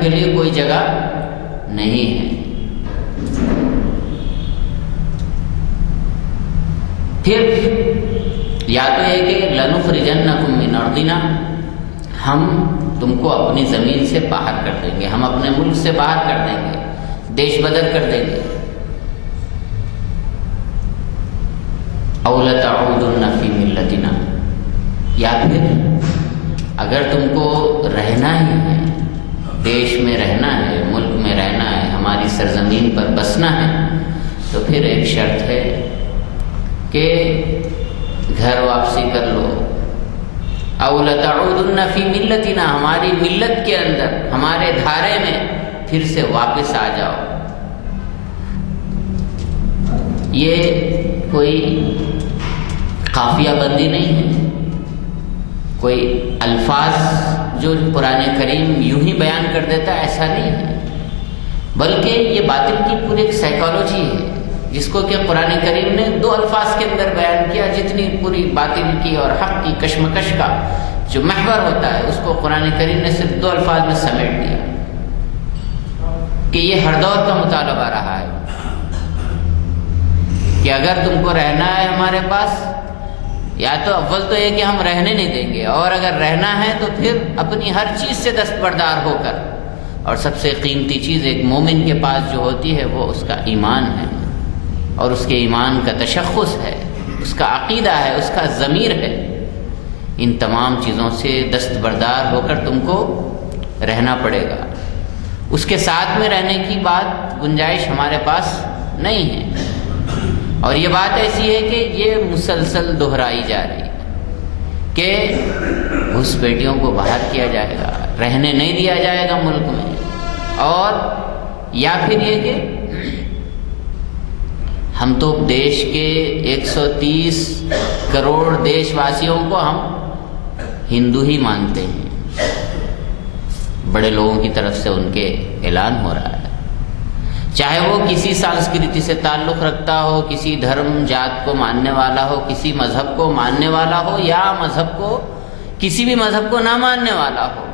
کے لیے کوئی جگہ نہیں ہے۔ پھر یا تو یہ کہ لَنُخْرِجَنَّكُم مِّنْ أَرْضِنَا، ہم تم کو اپنی زمین سے باہر کر دیں گے، ہم اپنے ملک سے باہر کر دیں گے، دیش بدر کر دیں گے۔ أَوْ لَتَعُودُنَّ فِي مِلَّتِنَا، یا پھر اگر تم کو رہنا ہی ہے، دیش میں رہنا ہے، ملک میں رہنا ہے، ہماری سرزمین پر بسنا ہے، تو پھر ایک شرط ہے کہ گھر واپسی کر لو۔ أَوْ لَتَعُودُنَّ فِي مِلَّتِنَا، ہماری ملت کے اندر، ہمارے دھارے میں پھر سے واپس آ جاؤ۔ یہ کوئی قافیہ بندی نہیں ہے، کوئی الفاظ جو قرآن کریم یوں ہی بیان کر دیتا ہے، ایسا نہیں ہے، بلکہ یہ باطل کی پوری ایک سائیکالوجی ہے جس کو کہ قرآن کریم نے دو الفاظ کے اندر بیان کیا۔ جتنی پوری باطل کی اور حق کی کشمکش کا جو محور ہوتا ہے، اس کو قرآن کریم نے صرف دو الفاظ میں سمیٹ دیا کہ یہ ہر دور کا مطالبہ رہا ہے کہ اگر تم کو رہنا ہے ہمارے پاس، یا تو اول تو یہ کہ ہم رہنے نہیں دیں گے، اور اگر رہنا ہے تو پھر اپنی ہر چیز سے دستبردار ہو کر، اور سب سے قیمتی چیز ایک مومن کے پاس جو ہوتی ہے وہ اس کا ایمان ہے، اور اس کے ایمان کا تشخص ہے، اس کا عقیدہ ہے، اس کا ضمیر ہے۔ ان تمام چیزوں سے دستبردار ہو کر تم کو رہنا پڑے گا۔ اس کے ساتھ میں رہنے کی بات گنجائش ہمارے پاس نہیں ہے، اور یہ بات ایسی ہے کہ یہ مسلسل دہرائی جا رہی ہے کہ اس بیٹیوں کو باہر کیا جائے گا، رہنے نہیں دیا جائے گا ملک میں، اور یا پھر یہ کہ ہم تو دیش کے 130 کروڑ دیش واسیوں کو ہم ہندو ہی مانتے ہیں، بڑے لوگوں کی طرف سے ان کے اعلان ہو رہا ہے، چاہے وہ کسی سنسکرتی سے تعلق رکھتا ہو، کسی دھرم جات کو ماننے والا ہو، کسی مذہب کو ماننے والا ہو، یا مذہب کو کسی بھی مذہب کو نہ ماننے والا ہو،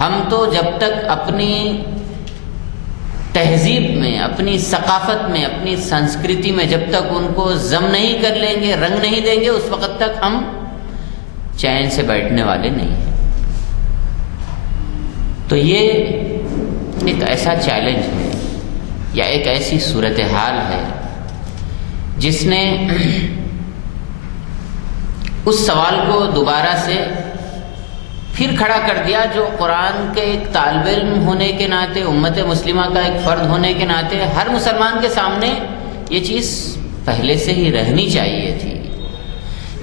ہم تو جب تک اپنی تہذیب میں، اپنی ثقافت میں، اپنی سنسکرتی میں جب تک ان کو ضم نہیں کر لیں گے، رنگ نہیں دیں گے، اس وقت تک ہم چین سے بیٹھنے والے نہیں ہیں۔ تو یہ ایک ایسا چیلنج ہے یا ایک ایسی صورتحال ہے جس نے اس سوال کو دوبارہ سے پھر کھڑا کر دیا، جو قرآن کے ایک طالب علم ہونے کے ناطے، امت مسلمہ کا ایک فرد ہونے کے ناطے ہر مسلمان کے سامنے یہ چیز پہلے سے ہی رہنی چاہیے تھی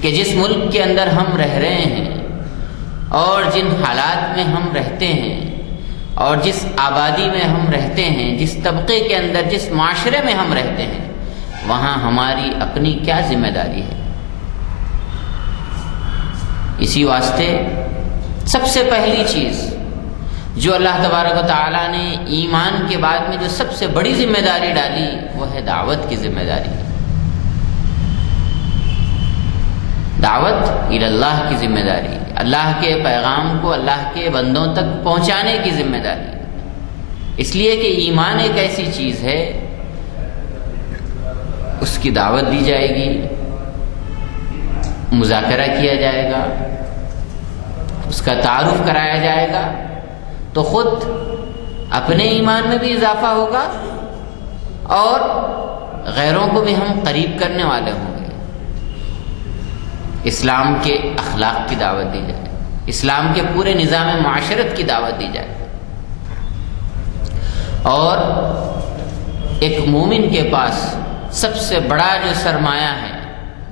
کہ جس ملک کے اندر ہم رہ رہے ہیں، اور جن حالات میں ہم رہتے ہیں، اور جس آبادی میں ہم رہتے ہیں، جس طبقے کے اندر، جس معاشرے میں ہم رہتے ہیں، وہاں ہماری اپنی کیا ذمہ داری ہے۔ اسی واسطے سب سے پہلی چیز جو اللہ تبارک و تعالیٰ نے ایمان کے بعد میں جو سب سے بڑی ذمہ داری ڈالی، وہ ہے دعوت کی ذمہ داری، دعوت الی اللہ کی ذمہ داری، اللہ کے پیغام کو اللہ کے بندوں تک پہنچانے کی ذمہ داری۔ اس لیے کہ ایمان ایک ایسی چیز ہے، اس کی دعوت دی جائے گی، مذاکرہ کیا جائے گا، اس کا تعارف کرایا جائے گا، تو خود اپنے ایمان میں بھی اضافہ ہوگا اور غیروں کو بھی ہم قریب کرنے والے ہوں گے۔ اسلام کے اخلاق کی دعوت دی جائے، اسلام کے پورے نظام معاشرت کی دعوت دی جائے، اور ایک مومن کے پاس سب سے بڑا جو سرمایہ ہے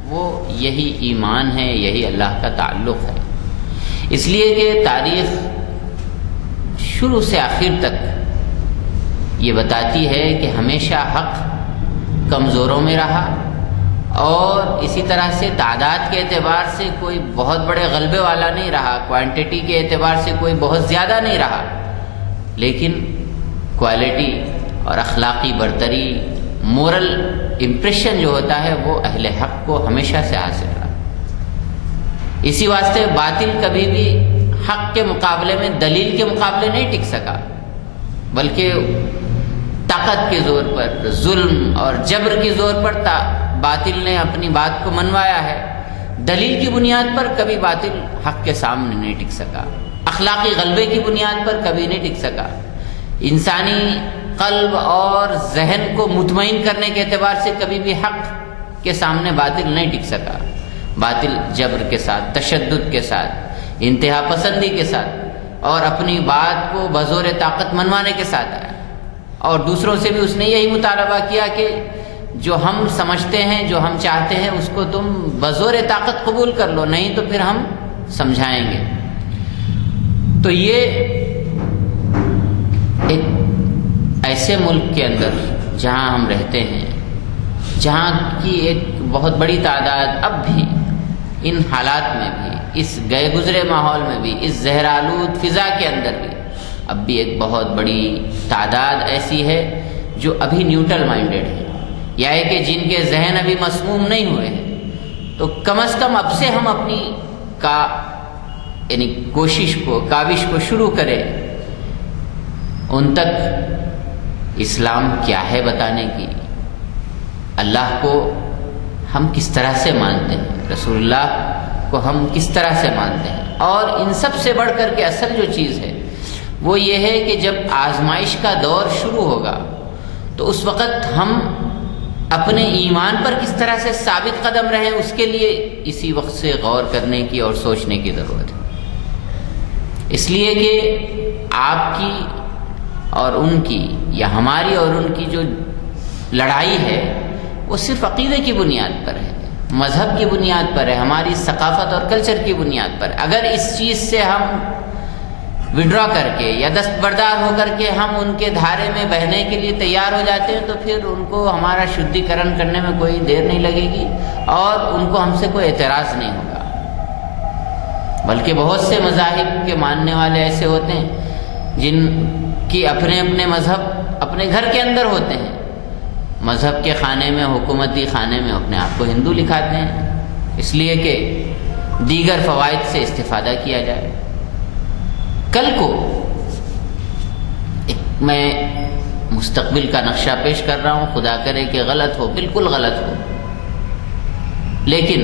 وہ یہی ایمان ہے، یہی اللہ کا تعلق ہے۔ اس لیے کہ تاریخ شروع سے آخر تک یہ بتاتی ہے کہ ہمیشہ حق کمزوروں میں رہا، اور اسی طرح سے تعداد کے اعتبار سے کوئی بہت بڑے غلبے والا نہیں رہا، کوانٹٹی کے اعتبار سے کوئی بہت زیادہ نہیں رہا، لیکن کوالٹی اور اخلاقی برتری، مورل امپریشن جو ہوتا ہے وہ اہل حق کو ہمیشہ سے حاصل رہا۔ اسی واسطے باطل کبھی بھی حق کے مقابلے میں، دلیل کے مقابلے نہیں ٹک سکا، بلکہ طاقت کے زور پر، ظلم اور جبر کے زور پر باطل نے اپنی بات کو منوایا ہے۔ دلیل کی بنیاد پر کبھی باطل حق کے سامنے نہیں ٹک سکا، اخلاقی غلبے کی بنیاد پر کبھی نہیں ٹک سکا، انسانی قلب اور ذہن کو مطمئن کرنے کے اعتبار سے کبھی بھی حق کے سامنے باطل نہیں ٹک سکا۔ باطل جبر کے ساتھ، تشدد کے ساتھ، انتہا پسندی کے ساتھ اور اپنی بات کو بزور طاقت منوانے کے ساتھ آیا، اور دوسروں سے بھی اس نے یہی مطالبہ کیا کہ جو ہم سمجھتے ہیں، جو ہم چاہتے ہیں، اس کو تم بزور طاقت قبول کر لو، نہیں تو پھر ہم سمجھائیں گے۔ تو یہ ایک ایسے ملک کے اندر جہاں ہم رہتے ہیں، جہاں کی ایک بہت بڑی تعداد اب بھی ان حالات میں بھی، اس گئے گزرے ماحول میں بھی، اس زہر آلود فضا کے اندر بھی اب بھی ایک بہت بڑی تعداد ایسی ہے جو ابھی نیوٹرل مائنڈیڈ ہے، یا ہے کہ جن کے ذہن ابھی مسموم نہیں ہوئے ہیں۔ تو کم از کم اب سے ہم اپنی یعنی کوشش کو، کاوش کو شروع کریں ان تک اسلام کیا ہے بتانے کی، اللہ کو ہم کس طرح سے مانتے ہیں، رسول اللہ کو ہم کس طرح سے مانتے ہیں، اور ان سب سے بڑھ کر کے اصل جو چیز ہے وہ یہ ہے کہ جب آزمائش کا دور شروع ہوگا تو اس وقت ہم اپنے ایمان پر کس طرح سے ثابت قدم رہیں، اس کے لیے اسی وقت سے غور کرنے کی اور سوچنے کی ضرورت ہے۔ اس لیے کہ آپ کی اور ان کی، یا ہماری اور ان کی جو لڑائی ہے وہ صرف عقیدے کی بنیاد پر ہے، مذہب کی بنیاد پر ہے، ہماری ثقافت اور کلچر کی بنیاد پر۔ اگر اس چیز سے ہم وڈرا کر کے یا دستبردار ہو کر کے ہم ان کے دھارے میں بہنے کے لیے تیار ہو جاتے ہیں تو پھر ان کو ہمارا شدھی کرن کرنے میں کوئی دیر نہیں لگے گی اور ان کو ہم سے کوئی اعتراض نہیں ہوگا۔ بلکہ بہت سے مذاہب کے ماننے والے ایسے ہوتے ہیں جن کی اپنے اپنے مذہب اپنے گھر کے اندر ہوتے ہیں، مذہب کے خانے میں، حکومتی خانے میں اپنے آپ کو ہندو لکھاتے ہیں، اس لیے کہ دیگر فوائد سے استفادہ کیا جائے۔ کل کو میں مستقبل کا نقشہ پیش کر رہا ہوں، خدا کرے کہ غلط ہو، بالکل غلط ہو، لیکن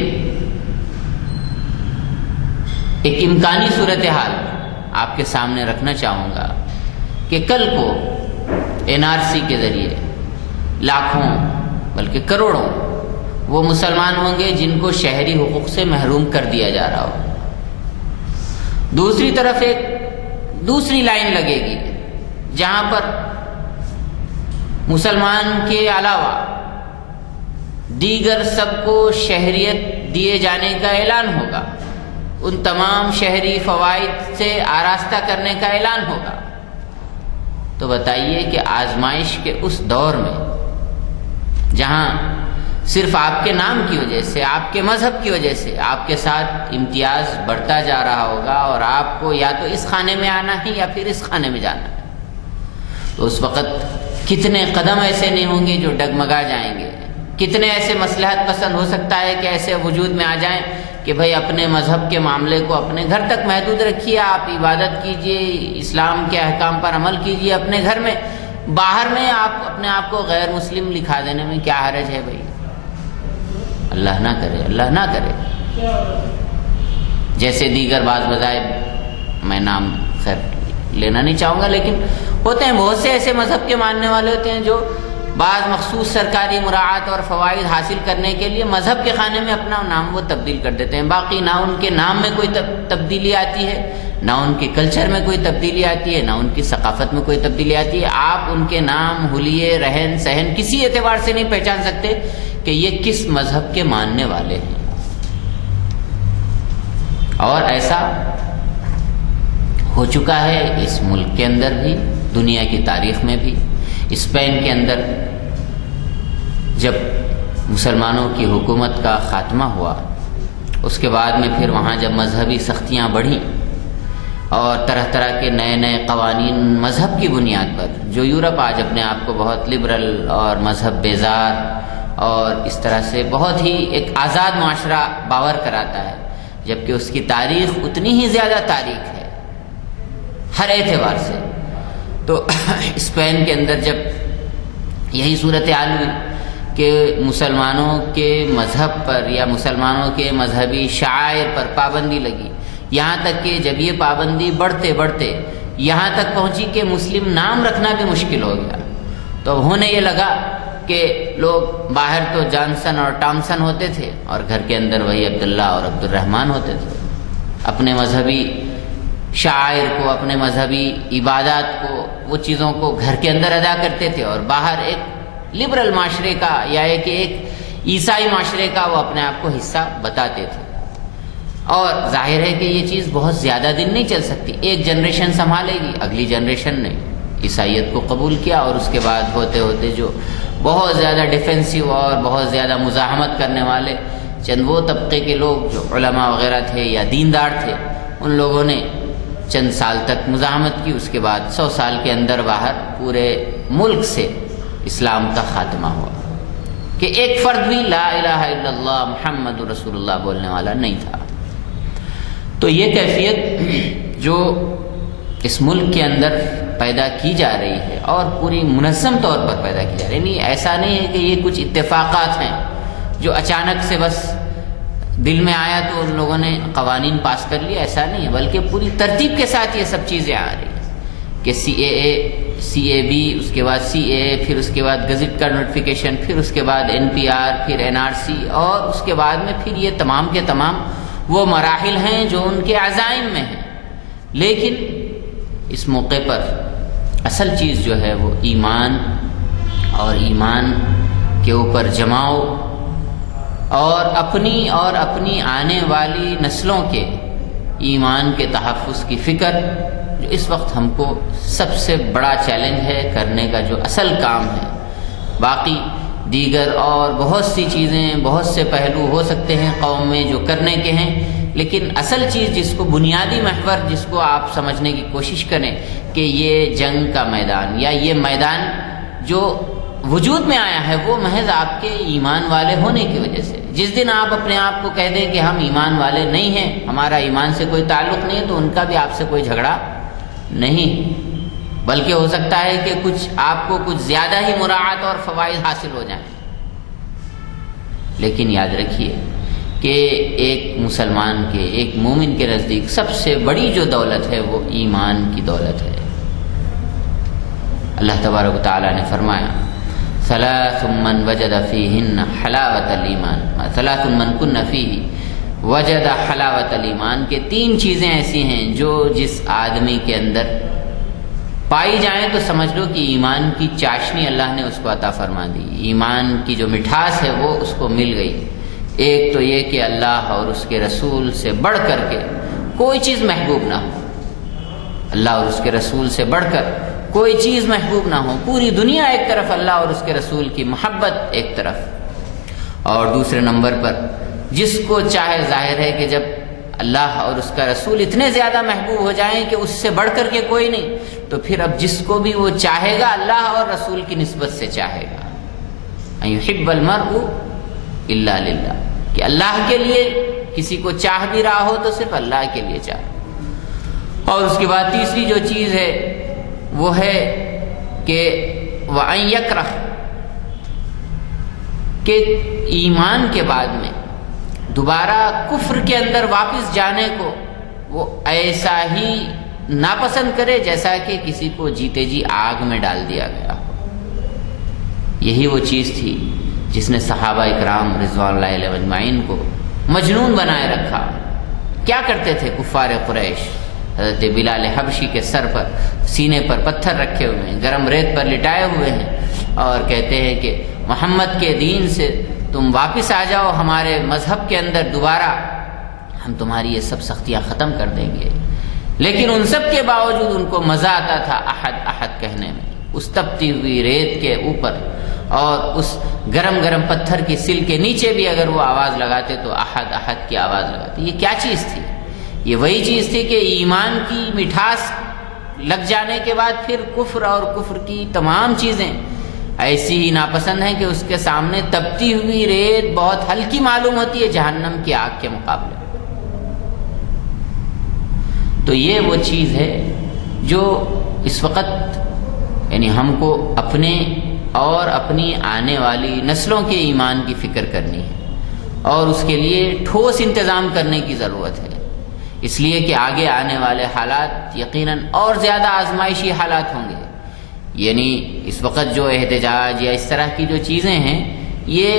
ایک امکانی صورتحال آپ کے سامنے رکھنا چاہوں گا کہ کل کو NRC کے ذریعے لاکھوں بلکہ کروڑوں وہ مسلمان ہوں گے جن کو شہری حقوق سے محروم کر دیا جا رہا ہو۔ دوسری طرف ایک دوسری لائن لگے گی جہاں پر مسلمان کے علاوہ دیگر سب کو شہریت دیے جانے کا اعلان ہوگا، ان تمام شہری فوائد سے آراستہ کرنے کا اعلان ہوگا۔ تو بتائیے کہ آزمائش کے اس دور میں جہاں صرف آپ کے نام کی وجہ سے، آپ کے مذہب کی وجہ سے آپ کے ساتھ امتیاز بڑھتا جا رہا ہوگا اور آپ کو یا تو اس خانے میں آنا ہے یا پھر اس خانے میں جانا ہے، تو اس وقت کتنے قدم ایسے نہیں ہوں گے جو ڈگمگا جائیں گے، کتنے ایسے مصلحت پسند ہو سکتا ہے کہ ایسے وجود میں آ جائیں کہ بھئی اپنے مذہب کے معاملے کو اپنے گھر تک محدود رکھیے، آپ عبادت کیجئے، اسلام کے احکام پر عمل کیجئے اپنے گھر میں، باہر میں آپ اپنے آپ کو غیر مسلم لکھا دینے میں کیا حرج ہے بھئی؟ اللہ نہ کرے، اللہ نہ کرے۔ جیسے دیگر بعض مذاہب، میں نام خیر لینا نہیں چاہوں گا، لیکن ہوتے ہیں بہت سے ایسے مذہب کے ماننے والے ہوتے ہیں جو بعض مخصوص سرکاری مراعات اور فوائد حاصل کرنے کے لیے مذہب کے خانے میں اپنا نام وہ تبدیل کر دیتے ہیں، باقی نہ ان کے نام میں کوئی تبدیلی آتی ہے، نہ ان کے کلچر میں کوئی تبدیلی آتی ہے، نہ ان کی ثقافت میں کوئی تبدیلی آتی ہے۔ آپ ان کے نام، حلیے، رہن سہن کسی اعتبار سے نہیں پہچان سکتے کہ یہ کس مذہب کے ماننے والے ہیں۔ اور ایسا ہو چکا ہے اس ملک کے اندر بھی، دنیا کی تاریخ میں بھی۔ اسپین کے اندر جب مسلمانوں کی حکومت کا خاتمہ ہوا، اس کے بعد میں پھر وہاں جب مذہبی سختیاں بڑھیں اور طرح طرح کے نئے نئے قوانین مذہب کی بنیاد پر، جو یورپ آج اپنے آپ کو بہت لبرل اور مذہب بیزار اور اس طرح سے بہت ہی ایک آزاد معاشرہ باور کراتا ہے، جبکہ اس کی تاریخ اتنی ہی زیادہ تاریخ ہے ہر اعتبار سے۔ تو اسپین کے اندر جب یہی صورتحال ہوئی کہ مسلمانوں کے مذہب پر یا مسلمانوں کے مذہبی شعائر پر پابندی لگی، یہاں تک کہ جب یہ پابندی بڑھتے بڑھتے یہاں تک پہنچی کہ مسلم نام رکھنا بھی مشکل ہو گیا، تو اب ہونے یہ لگا کہ لوگ باہر تو جانسن اور ٹامسن ہوتے تھے اور گھر کے اندر وہی عبداللہ اور عبد الرحمن ہوتے تھے، اپنے مذہبی شعائر کو، اپنے مذہبی عبادات کو، وہ چیزوں کو گھر کے اندر ادا کرتے تھے اور باہر ایک لبرل معاشرے کا یا ایک عیسائی معاشرے کا وہ اپنے آپ کو حصہ بتاتے تھے۔ اور ظاہر ہے کہ یہ چیز بہت زیادہ دن نہیں چل سکتی، ایک جنریشن سنبھالے گی، اگلی جنریشن نے عیسائیت کو قبول کیا اور اس کے بعد ہوتے ہوتے جو بہت زیادہ ڈیفینسو اور بہت زیادہ مزاحمت کرنے والے چند وہ طبقے کے لوگ جو علماء وغیرہ تھے یا دیندار تھے، ان لوگوں نے چند سال تک مزاحمت کی، اس کے بعد 100 سال کے اندر باہر پورے ملک سے اسلام کا خاتمہ ہوا کہ ایک فرد بھی لا الہ الا اللہ محمد رسول اللہ بولنے والا نہیں تھا۔ تو یہ کیفیت جو اس ملک کے اندر پیدا کی جا رہی ہے اور پوری منظم طور پر پیدا کی جا رہی ہے، یعنی ایسا نہیں ہے کہ یہ کچھ اتفاقات ہیں جو اچانک سے بس دل میں آیا تو ان لوگوں نے قوانین پاس کر لیا، ایسا نہیں ہے، بلکہ پوری ترتیب کے ساتھ یہ سب چیزیں آ رہی ہیں کہ سی اے بی، اس کے بعد CAA، پھر اس کے بعد گزٹ کا نوٹیفیکیشن، پھر اس کے بعد NPR، پھر NRC، اور اس کے بعد میں پھر یہ تمام کے تمام وہ مراحل ہیں جو ان کے عزائم میں ہیں۔ لیکن اس موقع پر اصل چیز جو ہے وہ ایمان اور ایمان کے اوپر جماؤ اور اپنی آنے والی نسلوں کے ایمان کے تحفظ کی فکر، جو اس وقت ہم کو سب سے بڑا چیلنج ہے کرنے کا، جو اصل کام ہے۔ باقی دیگر اور بہت سی چیزیں، بہت سے پہلو ہو سکتے ہیں قوم میں جو کرنے کے ہیں، لیکن اصل چیز جس کو بنیادی محور جس کو آپ سمجھنے کی کوشش کریں کہ یہ جنگ کا میدان یا یہ میدان جو وجود میں آیا ہے وہ محض آپ کے ایمان والے ہونے کی وجہ سے۔ جس دن آپ اپنے آپ کو کہہ دیں کہ ہم ایمان والے نہیں ہیں، ہمارا ایمان سے کوئی تعلق نہیں ہے، تو ان کا بھی آپ سے کوئی جھگڑا نہیں، بلکہ ہو سکتا ہے کہ آپ کو کچھ زیادہ ہی مراعات اور فوائد حاصل ہو جائیں۔ لیکن یاد رکھیے کہ ایک مسلمان کے، ایک مومن کے نزدیک سب سے بڑی جو دولت ہے وہ ایمان کی دولت ہے۔ اللہ تبارک و تعالیٰ نے فرمایا ثلاث من وجد فیہن حلاوۃ الایمان، ثلاث من کن فیہ وجد حلاوۃ الایمان، کہ 3 چیزیں ایسی ہیں جو جس آدمی کے اندر پائی جائیں تو سمجھ لو کہ ایمان کی چاشنی اللہ نے اس کو عطا فرما دی، ایمان کی جو مٹھاس ہے وہ اس کو مل گئی۔ ایک تو یہ کہ اللہ اور اس کے رسول سے بڑھ کر کے کوئی چیز محبوب نہ ہو، اللہ اور اس کے رسول سے بڑھ کر کوئی چیز محبوب نہ ہو، پوری دنیا ایک طرف، اللہ اور اس کے رسول کی محبت ایک طرف، اور دوسرے نمبر پر جس کو چاہے، ظاہر ہے کہ جب اللہ اور اس کا رسول اتنے زیادہ محبوب ہو جائیں کہ اس سے بڑھ کر کے کوئی نہیں، تو پھر اب جس کو بھی وہ چاہے گا اللہ اور رسول کی نسبت سے چاہے گا۔ ان یحب المرء الا للہ، کہ اللہ کے لیے کسی کو چاہ بھی رہا ہو تو صرف اللہ کے لیے چاہے۔ اور اس کے بعد تیسری جو چیز ہے وہ ہے کہ وَأَن يَكْرَهَ، کہ ایمان کے بعد میں دوبارہ کفر کے اندر واپس جانے کو وہ ایسا ہی ناپسند کرے جیسا کہ کسی کو جیتے جی آگ میں ڈال دیا گیا ہو۔ یہی وہ چیز تھی جس نے صحابہ اکرام رضوان اللہ علیہم اجمعین کو مجنون بنائے رکھا۔ کیا کرتے تھے کفار قریش؟ حضرت بلال حبشی کے سر پر، سینے پر پتھر رکھے ہوئے ہیں، گرم ریت پر لٹائے ہوئے ہیں، اور کہتے ہیں کہ محمد کے دین سے تم واپس آ جاؤ ہمارے مذہب کے اندر دوبارہ، ہم تمہاری یہ سب سختیاں ختم کر دیں گے۔ لیکن ان سب کے باوجود ان کو مزہ آتا تھا احد احد کہنے میں، اس تپتی ہوئی ریت کے اوپر اور اس گرم گرم پتھر کی سل کے نیچے بھی اگر وہ آواز لگاتے تو احد احد کی آواز لگاتے۔ یہ کیا چیز تھی؟ یہ وہی چیز تھی کہ ایمان کی مٹھاس لگ جانے کے بعد پھر کفر اور کفر کی تمام چیزیں ایسی ہی ناپسند ہیں کہ اس کے سامنے تپتی ہوئی ریت بہت ہلکی معلوم ہوتی ہے جہنم کی آگ کے مقابلے۔ تو یہ وہ چیز ہے جو اس وقت یعنی ہم کو اپنے اور اپنی آنے والی نسلوں کے ایمان کی فکر کرنی ہے اور اس کے لیے ٹھوس انتظام کرنے کی ضرورت ہے، اس لیے کہ آگے آنے والے حالات یقیناً اور زیادہ آزمائشی حالات ہوں گے۔ یعنی اس وقت جو احتجاج یا اس طرح کی جو چیزیں ہیں، یہ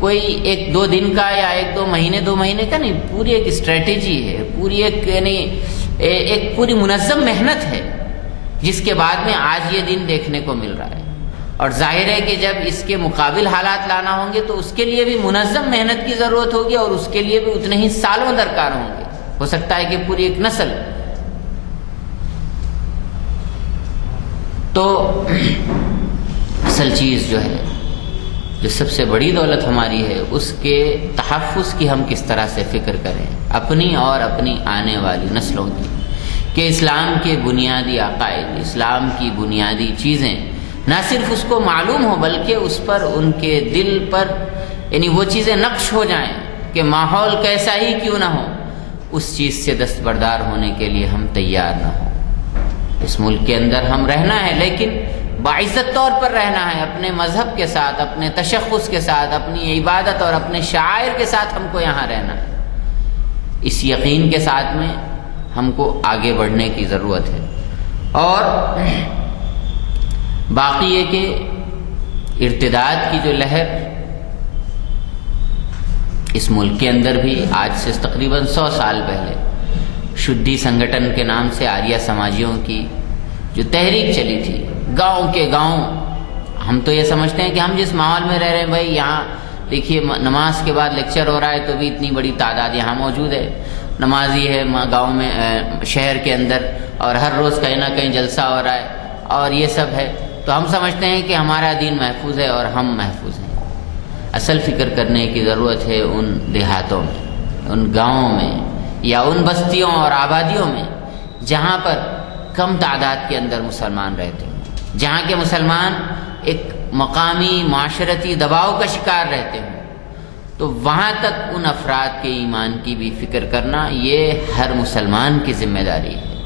کوئی ایک دو دن کا یا ایک دو مہینے کا نہیں، پوری ایک اسٹریٹجی ہے، پوری ایک پوری منظم محنت ہے، جس کے بعد میں آج یہ دن دیکھنے کو مل رہا ہے۔ اور ظاہر ہے کہ جب اس کے مقابل حالات لانا ہوں گے تو اس کے لیے بھی منظم محنت کی ضرورت ہوگی اور اس کے لیے بھی اتنے ہی سالوں درکار ہوں گے، ہو سکتا ہے کہ پوری ایک نسل۔ تو اصل چیز جو ہے، جو سب سے بڑی دولت ہماری ہے، اس کے تحفظ کی ہم کس طرح سے فکر کریں، اپنی اور اپنی آنے والی نسلوں کی، کہ اسلام کے بنیادی عقائد، اسلام کی بنیادی چیزیں نہ صرف اس کو معلوم ہو بلکہ اس پر ان کے دل پر یعنی وہ چیزیں نقش ہو جائیں کہ ماحول کیسا ہی کیوں نہ ہو، اس چیز سے دستبردار ہونے کے لیے ہم تیار نہ ہوں۔ اس ملک کے اندر ہم رہنا ہے، لیکن باعزت طور پر رہنا ہے، اپنے مذہب کے ساتھ، اپنے تشخص کے ساتھ، اپنی عبادت اور اپنے شعائر کے ساتھ ہم کو یہاں رہنا ہے۔ اس یقین کے ساتھ میں ہم کو آگے بڑھنے کی ضرورت ہے۔ اور باقی یہ کہ ارتداد کی جو لہر اس ملک کے اندر بھی آج سے تقریباً 100 سال پہلے شدھی سنگٹن کے نام سے آریہ سماجیوں کی جو تحریک چلی تھی، گاؤں کے گاؤں، ہم تو یہ سمجھتے ہیں کہ ہم جس ماحول میں رہ رہے ہیں، بھائی یہاں دیکھیے نماز کے بعد لیکچر ہو رہا ہے تو بھی اتنی بڑی تعداد یہاں موجود ہے، نمازی ہے گاؤں میں، شہر کے اندر، اور ہر روز کہیں نہ کہیں جلسہ ہو رہا ہے اور یہ سب ہے، تو ہم سمجھتے ہیں کہ ہمارا دین محفوظ ہے اور ہم محفوظ ہیں۔ اصل فکر کرنے کی ضرورت ہے ان دیہاتوں میں، ان گاؤں میں، یا ان بستیوں اور آبادیوں میں جہاں پر کم تعداد کے اندر مسلمان رہتے ہیں، جہاں کے مسلمان ایک مقامی معاشرتی دباؤ کا شکار رہتے ہیں، تو وہاں تک ان افراد کے ایمان کی بھی فکر کرنا یہ ہر مسلمان کی ذمہ داری ہے،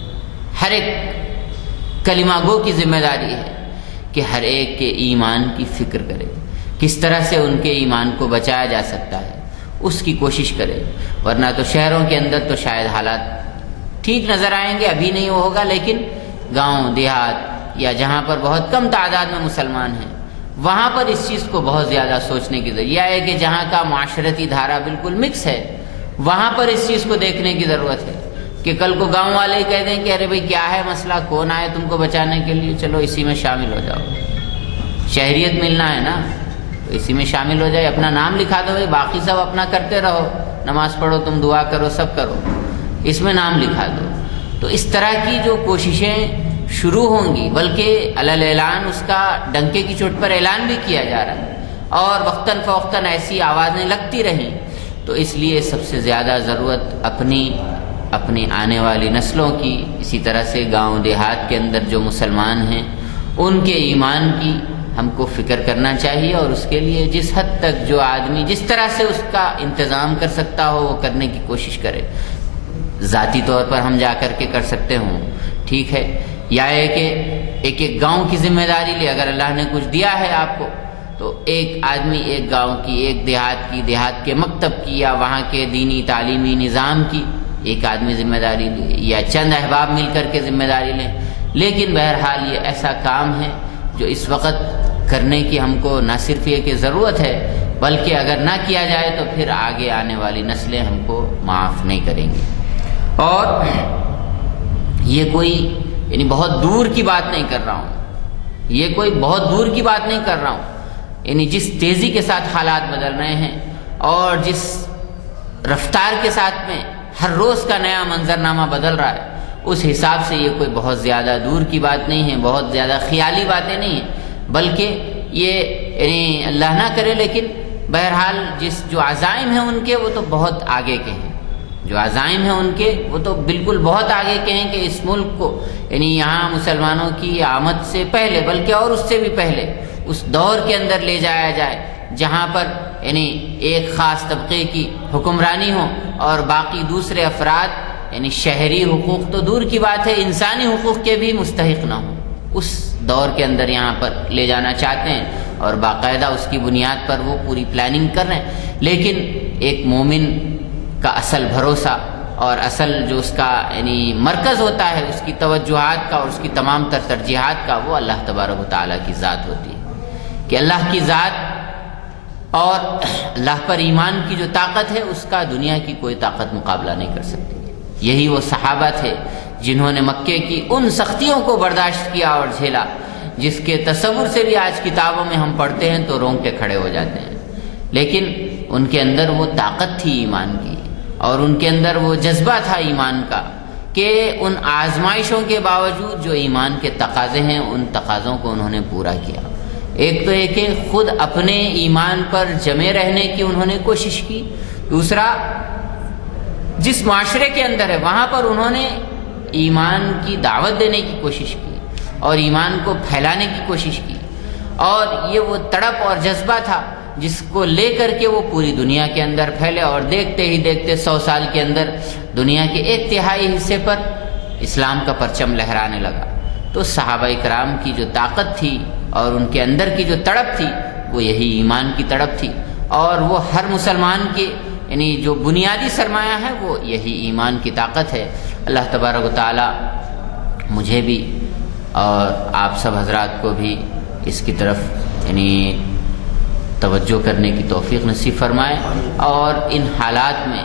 ہر ایک کلمہ گو کی ذمہ داری ہے کہ ہر ایک کے ایمان کی فکر کرے، کس طرح سے ان کے ایمان کو بچایا جا سکتا ہے اس کی کوشش کرے۔ ورنہ تو شہروں کے اندر تو شاید حالات ٹھیک نظر آئیں گے، ابھی نہیں ہوگا، لیکن گاؤں دیہات یا جہاں پر بہت کم تعداد میں مسلمان ہیں، وہاں پر اس چیز کو بہت زیادہ سوچنے کی ضرورت ہے کہ جہاں کا معاشرتی دھارا بالکل مکس ہے، وہاں پر اس چیز کو دیکھنے کی ضرورت ہے کہ کل کو گاؤں والے ہی کہہ دیں کہ ارے بھائی کیا ہے مسئلہ، کون آئے تم کو بچانے کے لیے، چلو اسی میں شامل ہو جاؤ، شہریت ملنا ہے نا تو اسی میں شامل ہو جائے، اپنا نام لکھا دو، بھائی باقی سب اپنا کرتے رہو، نماز پڑھو، تم دعا کرو، سب کرو، اس میں نام لکھا دو۔ تو اس طرح کی جو کوششیں شروع ہوں گی، بلکہ علی اعلان اس کا ڈنکے کی چوٹ پر اعلان بھی کیا جا رہا ہے، اور وقتاً فوقتاً ایسی آوازیں لگتی رہیں، تو اس لیے سب سے زیادہ ضرورت اپنی آنے والی نسلوں کی، اسی طرح سے گاؤں دیہات کے اندر جو مسلمان ہیں ان کے ایمان کی ہم کو فکر کرنا چاہیے، اور اس کے لیے جس حد تک جو آدمی جس طرح سے اس کا انتظام کر سکتا ہو وہ کرنے کی کوشش کرے۔ ذاتی طور پر ہم جا کر کے کر سکتے ہوں، ٹھیک ہے، یا کہ ایک گاؤں کی ذمہ داری لے، اگر اللہ نے کچھ دیا ہے آپ کو تو ایک آدمی ایک گاؤں کی، ایک دیہات کے مکتب کی، یا وہاں کے دینی تعلیمی نظام کی ایک آدمی ذمہ داری لے، یا چند احباب مل کر کے ذمہ داری لیں۔ لیکن بہرحال یہ ایسا کام ہے جو اس وقت کرنے کی ہم کو نہ صرف یہ کہ ضرورت ہے، بلکہ اگر نہ کیا جائے تو پھر آگے آنے والی نسلیں ہم کو معاف نہیں کریں گی۔ اور یہ کوئی یعنی بہت دور کی بات نہیں کر رہا ہوں، یہ کوئی بہت دور کی بات نہیں کر رہا ہوں، یعنی جس تیزی کے ساتھ حالات بدل رہے ہیں اور جس رفتار کے ساتھ میں ہر روز کا نیا منظرنامہ بدل رہا ہے، اس حساب سے یہ کوئی بہت زیادہ دور کی بات نہیں ہے، بہت زیادہ خیالی باتیں نہیں ہیں، بلکہ یہ یعنی اللہ نہ کرے، لیکن بہرحال جو عزائم ہیں ان کے وہ تو بہت آگے کے ہیں، جو عزائم ہیں ان کے وہ تو بالکل بہت آگے کے ہیں کہ اس ملک کو یعنی یہاں مسلمانوں کی آمد سے پہلے بلکہ اور اس سے بھی پہلے اس دور کے اندر لے جایا جائے جہاں پر یعنی ایک خاص طبقے کی حکمرانی ہو اور باقی دوسرے افراد یعنی شہری حقوق تو دور کی بات ہے، انسانی حقوق کے بھی مستحق نہ ہوں۔ اس دور کے اندر یہاں پر لے جانا چاہتے ہیں اور باقاعدہ اس کی بنیاد پر وہ پوری پلاننگ کر رہے ہیں، لیکن ایک مومن کا اصل بھروسہ اور اصل جو اس کا یعنی مرکز ہوتا ہے اس کی توجہات کا اور اس کی تمام تر ترجیحات کا، وہ اللہ تبارک و تعالیٰ کی ذات ہوتی ہے، کہ اللہ کی ذات اور اللہ پر ایمان کی جو طاقت ہے اس کا دنیا کی کوئی طاقت مقابلہ نہیں کر سکتی۔ یہی وہ صحابہ تھے جنہوں نے مکے کی ان سختیوں کو برداشت کیا اور جھیلا جس کے تصور سے بھی آج کتابوں میں ہم پڑھتے ہیں تو رونگٹے کھڑے ہو جاتے ہیں، لیکن ان کے اندر وہ طاقت تھی ایمان کی، اور ان کے اندر وہ جذبہ تھا ایمان کا کہ ان آزمائشوں کے باوجود جو ایمان کے تقاضے ہیں ان تقاضوں کو انہوں نے پورا کیا۔ ایک تو یہ کہ خود اپنے ایمان پر جمے رہنے کی انہوں نے کوشش کی، دوسرا جس معاشرے کے اندر ہے وہاں پر انہوں نے ایمان کی دعوت دینے کی کوشش کی اور ایمان کو پھیلانے کی کوشش کی، اور یہ وہ تڑپ اور جذبہ تھا جس کو لے کر کے وہ پوری دنیا کے اندر پھیلے، اور دیکھتے ہی دیکھتے 100 سال کے اندر دنیا کے 1/3 حصے پر اسلام کا پرچم لہرانے لگا۔ تو صحابہ کرام کی جو طاقت تھی اور ان کے اندر کی جو تڑپ تھی وہ یہی ایمان کی تڑپ تھی، اور وہ ہر مسلمان کے یعنی جو بنیادی سرمایہ ہے وہ یہی ایمان کی طاقت ہے۔ اللہ تبارک و تعالی مجھے بھی اور آپ سب حضرات کو بھی اس کی طرف یعنی توجہ کرنے کی توفیق نصیب فرمائے، اور ان حالات میں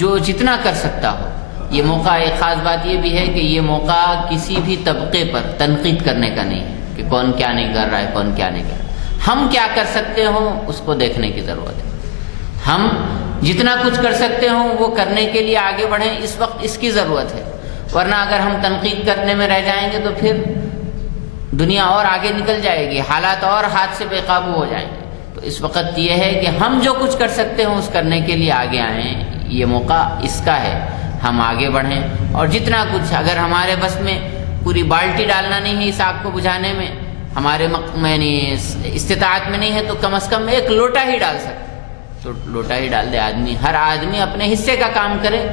جو جتنا کر سکتا ہو، یہ موقع ایک خاص بات یہ بھی ہے کہ یہ موقع کسی بھی طبقے پر تنقید کرنے کا نہیں ہے کہ کون کیا نہیں کر رہا ہے، کون کیا نہیں کر رہا ہے۔ ہم کیا کر سکتے ہوں اس کو دیکھنے کی ضرورت ہے، ہم جتنا کچھ کر سکتے ہوں وہ کرنے کے لیے آگے بڑھیں، اس وقت اس کی ضرورت ہے، ورنہ اگر ہم تنقید کرنے میں رہ جائیں گے تو پھر دنیا اور آگے نکل جائے گی، حالات اور ہاتھ سے بے قابو ہو جائیں گے۔ تو اس وقت یہ ہے کہ ہم جو کچھ کر سکتے ہوں اس کرنے کے لیے آگے آئیں، یہ موقع اس کا ہے، ہم آگے بڑھیں، اور جتنا کچھ اگر ہمارے بس میں پوری بالٹی ڈالنا نہیں ہے اس آگ کو بجھانے میں، ہمارے استطاعت میں نہیں ہے تو کم از کم ایک لوٹا ہی ڈال سکتے، تو لوٹا ہی ڈال دے آدمی، ہر آدمی اپنے حصے کا کام کرے،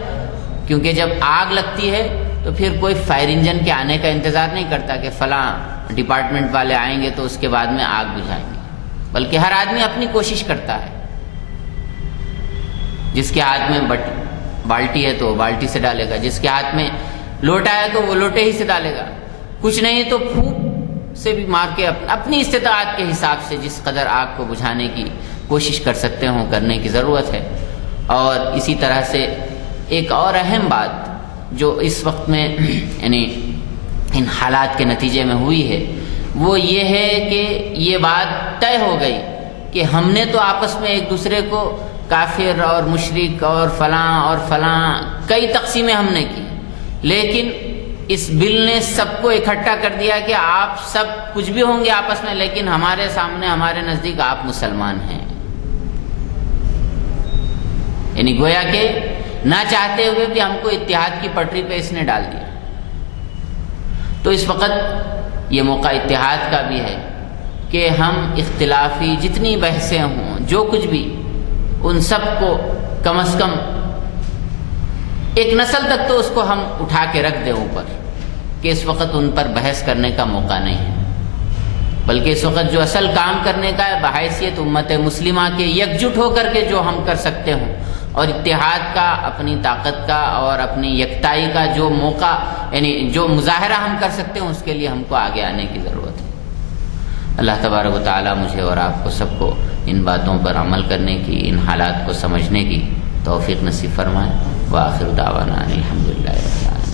کیونکہ جب آگ لگتی ہے تو پھر کوئی فائر انجن کے آنے کا انتظار نہیں کرتا کہ فلاں ڈپارٹمنٹ والے آئیں گے تو اس کے بعد میں آگ بجھائیں گے، بلکہ ہر آدمی اپنی کوشش کرتا ہے۔ جس کے ہاتھ میں بالٹی ہے تو وہ بالٹی سے ڈالے گا، جس کے ہاتھ میں لوٹا ہے تو وہ لوٹے ہی سے ڈالے گا، کچھ نہیں تو پھونک سے بھی مار کے اپنی استطاعت کے حساب سے جس قدر آگ کو بجھانے کی کوشش کر سکتے ہوں کرنے کی ضرورت ہے۔ اور اسی طرح سے ایک اور اہم بات جو اس وقت میں یعنی ان حالات کے نتیجے میں ہوئی ہے وہ یہ ہے کہ یہ بات طے ہو گئی کہ ہم نے تو آپس میں ایک دوسرے کو کافر اور مشرک اور فلاں کئی تقسیمیں ہم نے کی، لیکن اس بل نے سب کو اکٹھا کر دیا کہ آپ سب کچھ بھی ہوں گے آپس میں، لیکن ہمارے سامنے ہمارے نزدیک آپ مسلمان ہیں، یعنی گویا کہ نہ چاہتے ہوئے بھی ہم کو اتحاد کی پٹری پہ اس نے ڈال دیا۔ تو اس وقت یہ موقع اتحاد کا بھی ہے کہ ہم اختلافی جتنی بحثیں ہوں، جو کچھ بھی، ان سب کو کم از کم ایک نسل تک تو اس کو ہم اٹھا کے رکھ دیں اوپر، کہ اس وقت ان پر بحث کرنے کا موقع نہیں ہے، بلکہ اس وقت جو اصل کام کرنے کا ہے بحیثیت امت مسلمہ کے یکجٹ ہو کر کے جو ہم کر سکتے ہوں، اور اتحاد کا، اپنی طاقت کا اور اپنی یکتائی کا جو موقع یعنی جو مظاہرہ ہم کر سکتے ہیں اس کے لیے ہم کو آگے آنے کی ضرورت ہے۔ اللہ تبارک و تعالی مجھے اور آپ کو سب کو ان باتوں پر عمل کرنے کی، ان حالات کو سمجھنے کی توفیق نصیب فرمائے۔ وآخر دعوانا ان الحمدللہ رب العالمین۔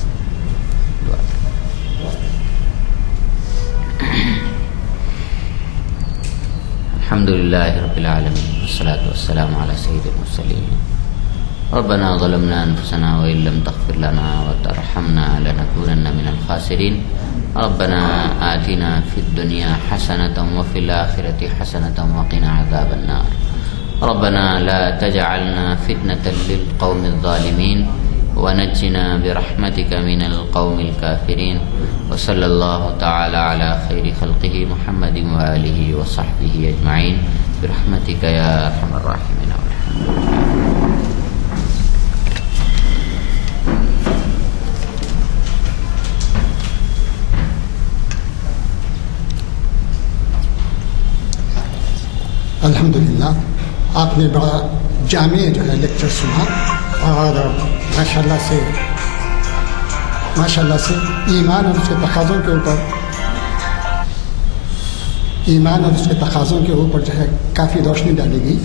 الحمدللہ رب العالمین والصلاة والسلام علی سید المرسلین۔ ربنا ظلمنا انفسنا وان لم تغفر لنا وترحمنا لنكونن من الخاسرین۔ ربنا آتنا فی الدنیا حسنة وفی الآخرة حسنة وقنا عذاب النار۔ ربنا لا تجعلنا فتنة للقوم الظالمین ونجنا برحمتك من القوم الكافرین۔ وصلی اللہ تعالی علی خیر خلقہ محمد وآلہ وصحبہ اجمعین برحمتك یا ارحم الراحمین۔ الحمدللہ آپ نے بڑا جامع جو ہے لیکچر سنا اور ماشاءاللہ سے ایمان اور اس کے تقاضوں کے اوپر جو ہے کافی روشنی ڈالی گئی.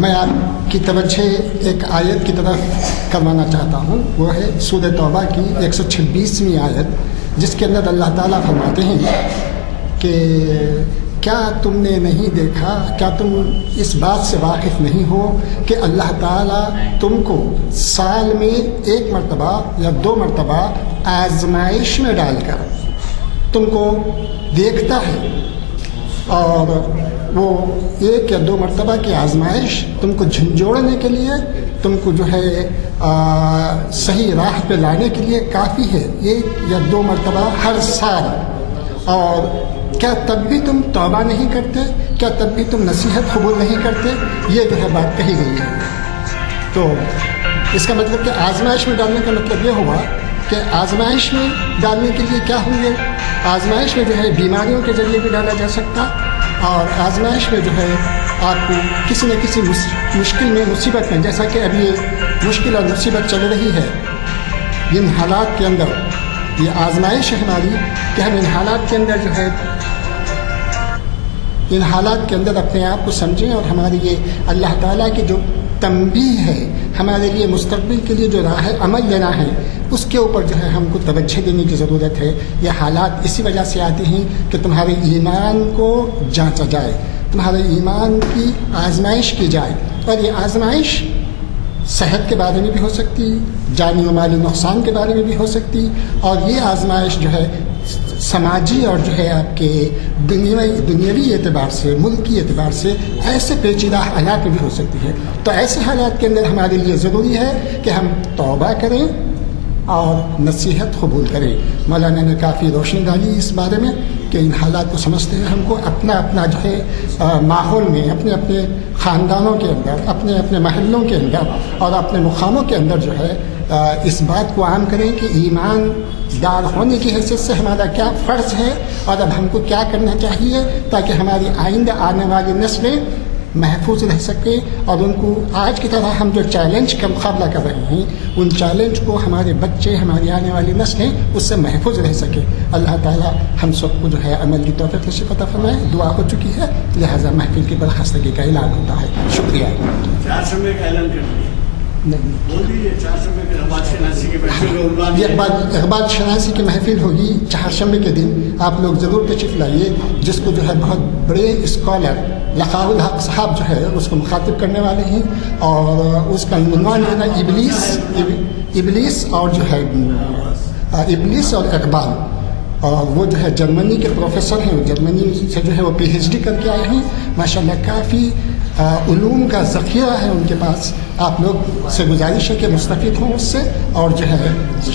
میں آپ کی توجہ ایک آیت کی طرف کروانا چاہتا ہوں. وہ ہے سورہ توبہ کی 126ویں آیت، جس کے اندر اللہ تعالیٰ فرماتے ہیں کہ کیا تم نے نہیں دیکھا، کیا تم اس بات سے واقف نہیں ہو کہ اللہ تعالیٰ تم کو سال میں 1 مرتبہ یا 2 مرتبہ آزمائش میں ڈال کر تم کو دیکھتا ہے، اور وہ 1 یا 2 مرتبہ کی آزمائش تم کو جھنجھوڑنے کے لیے، تم کو جو ہے صحیح راہ پہ لانے کے لیے کافی ہے 1 یا 2 مرتبہ ہر سال. اور کیا تب بھی تم توبہ نہیں کرتے؟ کیا تب بھی تم نصیحت قبول نہیں کرتے؟ یہ جو ہے بات کہی گئی ہے. تو اس کا مطلب کہ آزمائش میں ڈالنے کا مطلب یہ ہوا کہ آزمائش میں ڈالنے کے لیے کیا ہوں گے؟ آزمائش میں جو ہے بیماریوں کے ذریعے بھی ڈالا جا سکتا، اور آزمائش میں جو ہے آپ کو کسی نہ کسی مشکل میں، مصیبت میں، جیسا کہ اب یہ مشکل اور مصیبت چل رہی ہے، ان حالات کے اندر یہ آزمائش ہے ہماری کہ ہم ان حالات کے اندر جو ہے ان حالات کے اندر اپنے آپ کو سمجھیں، اور ہماری یہ اللہ تعالیٰ کی جو تنبیہ ہے ہمارے لیے مستقبل کے لیے جو راہ عمل لینا ہے، اس کے اوپر جو ہے ہم کو توجہ دینے کی ضرورت ہے. یہ حالات اسی وجہ سے آتے ہیں کہ تمہارے ایمان کو جانچا جائے، تمہارے ایمان کی آزمائش کی جائے. اور یہ آزمائش صحت کے بارے میں بھی ہو سکتی، جانی و مالی نقصان کے بارے میں بھی ہو سکتی، اور یہ آزمائش جو ہے سماجی اور جو ہے آپ کے دنیاوی اعتبار سے، ملکی اعتبار سے ایسے پیچیدہ حالات میں بھی ہو سکتی ہے. تو ایسے حالات کے اندر ہمارے لیے ضروری ہے کہ ہم توبہ کریں اور نصیحت قبول کریں. مولانا نے کافی روشنی ڈالی اس بارے میں کہ ان حالات کو سمجھتے ہوئے ہم کو اپنا جو ہے ماحول میں، اپنے خاندانوں کے اندر، اپنے محلوں کے اندر اور اپنے مقاموں کے اندر جو ہے اس بات کو عام کریں کہ ایمان دار ہونے کی حیثیت سے ہمارا کیا فرض ہے، اور اب ہم کو کیا کرنا چاہیے تاکہ ہماری آئندہ آنے والی نسلیں محفوظ رہ سکیں، اور ان کو آج کی طرح ہم جو چیلنج کا مقابلہ کر رہے ہیں ان چیلنج کو ہمارے بچے، ہماری آنے والی نسلیں اس سے محفوظ رہ سکیں. اللہ تعالیٰ ہم سب کو جو ہے عمل کی توفیق نصیب عطا فرمائے. دعا ہو چکی ہے، لہٰذا محفل کی برخاستگی کا اعلان ہوتا ہے. شکریہ. اقبال شناسی کی محفل ہوگی چہارشنبے کے دن. آپ لوگ ضرور تشریف لائیے، جس کو جو ہے بہت بڑے اسکالر لقاء الحق صاحب جو ہے اس کو مخاطب کرنے والے ہیں، اور اس کا عنوان جو ہے ابلیس اور جو ہے ابلیس اور اقبال. اور وہ جو ہے جرمنی کے پروفیسر ہیں، جرمنی سے جو ہے وہ PhD کر کے آئے ہیں. ماشاءاللہ کافی علوم کا ذخیرہ ہے ان کے پاس. آپ لوگ سے گزارش ہے کہ مستفید ہوں اس سے، اور جو ہے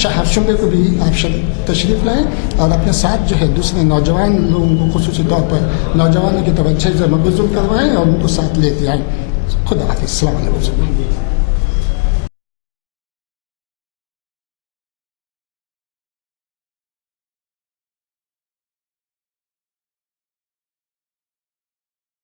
ہر کو بھی آپ تشریف لائیں، اور اپنے ساتھ جو ہے دوسرے نوجوان لوگوں کو خصوصی طور پر نوجوانوں کی توجہ سے مبذول کروائیں اور ان کو ساتھ لیتے آئیں. خدا حافظ. السلام علیکم.